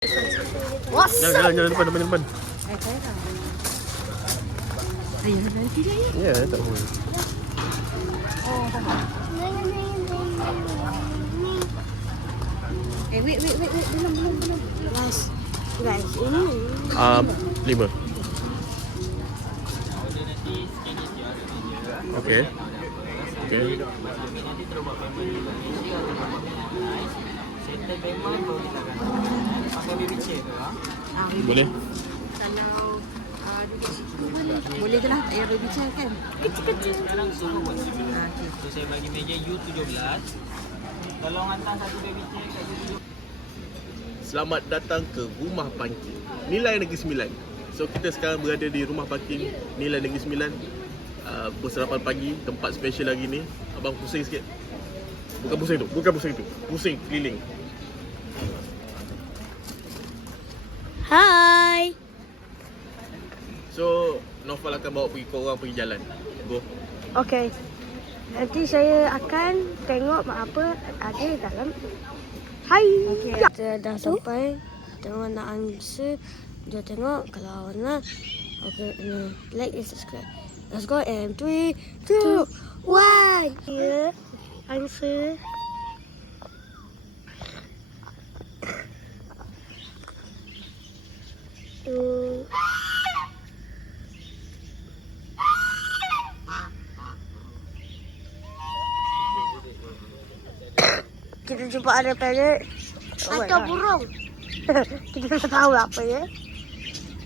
Jalan depan. Saya dah. Ayah dah tidak ya? Ya, tak boleh. Oh, tak. Wait. Belum. Guys, ini. 5. Okey. Nanti terus buat family dia ada buat nice. Settle payment baru kita akan pakai baby chair tu lah. Boleh? Kalau duduk situ boleh je lah, tak payah baby chair kan? Kecil-kecil. Sekarang suruh buat baby chair. So saya bagi meja U17. Tolong hantar satu baby chair kat U17. Selamat datang ke Rumah Parking Nilai Negeri Sembilan. So kita sekarang berada di Rumah Parking Nilai Negeri Sembilan. Pukul 8 pagi, tempat special lagi ni. Abang pusing sikit. Bukan pusing tu. Pusing keliling. Hai. So Naufal akan bawa korang pergi jalan. Go. Okey. Nanti saya akan tengok apa ada dalam. Hai. Okey, kita dah sampai. Tengok nak answer. Dia tengok kalau nak. Okey, like and subscribe. Let's go and 3, 2, 1. Here, answer. Kita jumpa ada parrot atau burung. Kita tak tahu apa ya.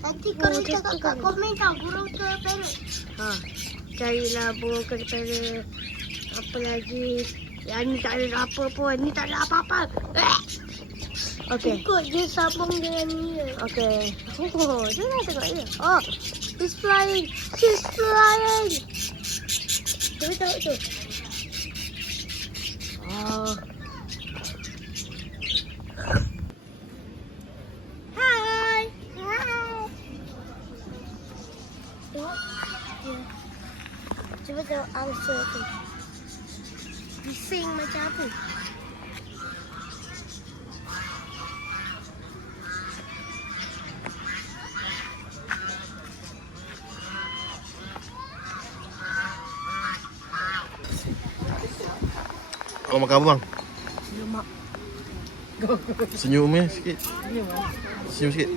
Nanti korang cakap kat komen tau burung ke parrot. Carilah burung ke parrot. Apa lagi? Yang ni tak ada apa pun. Ni tak ada apa-apa. Okey. Ikut dia sambung dengan ni. Okey. Oh, dia nak tengok dia. Oh, he's flying. He's flying. Tengok tu. Oh. Hai. Cuba tengok answer tu. Bising macam apa? Abang makan apa bang? Lemak. Senyum sikit. Senyum sikit.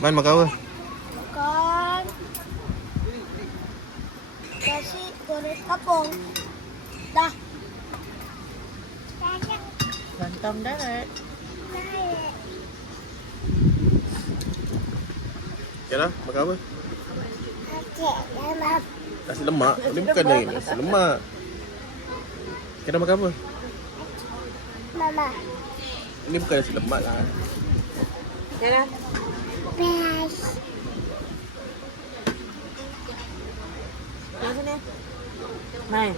Man makan apa? Makan nasi goreng kapung. Dah. Bantam darat. Ya lah, makan apa? Lemak. Nasi lemak? Ini bukan nasi lemak. Kita makan apa? Mama. Ini bukan nasi lemak lah. Jalan. Best. Yang sini. Main.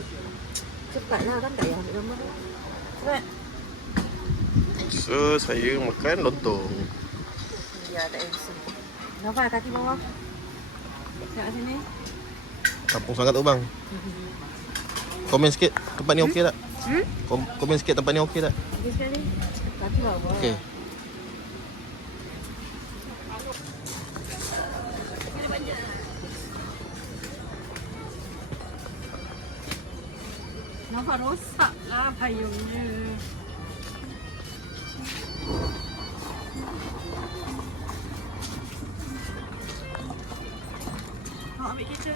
Cepatlah kan tak payah ambil gambar. Cepat. So, saya makan lontong. Ya, tak payah. Nampak kaki bawah. Tengok sini. Kampung sangat tu bang. Komen sikit tempat ni okey tak? Komen sikit tempat ni okey tak? Okey sekali. Kaki bawah. Okey. Nampak rosak lah payungnya. Nak ambil kita?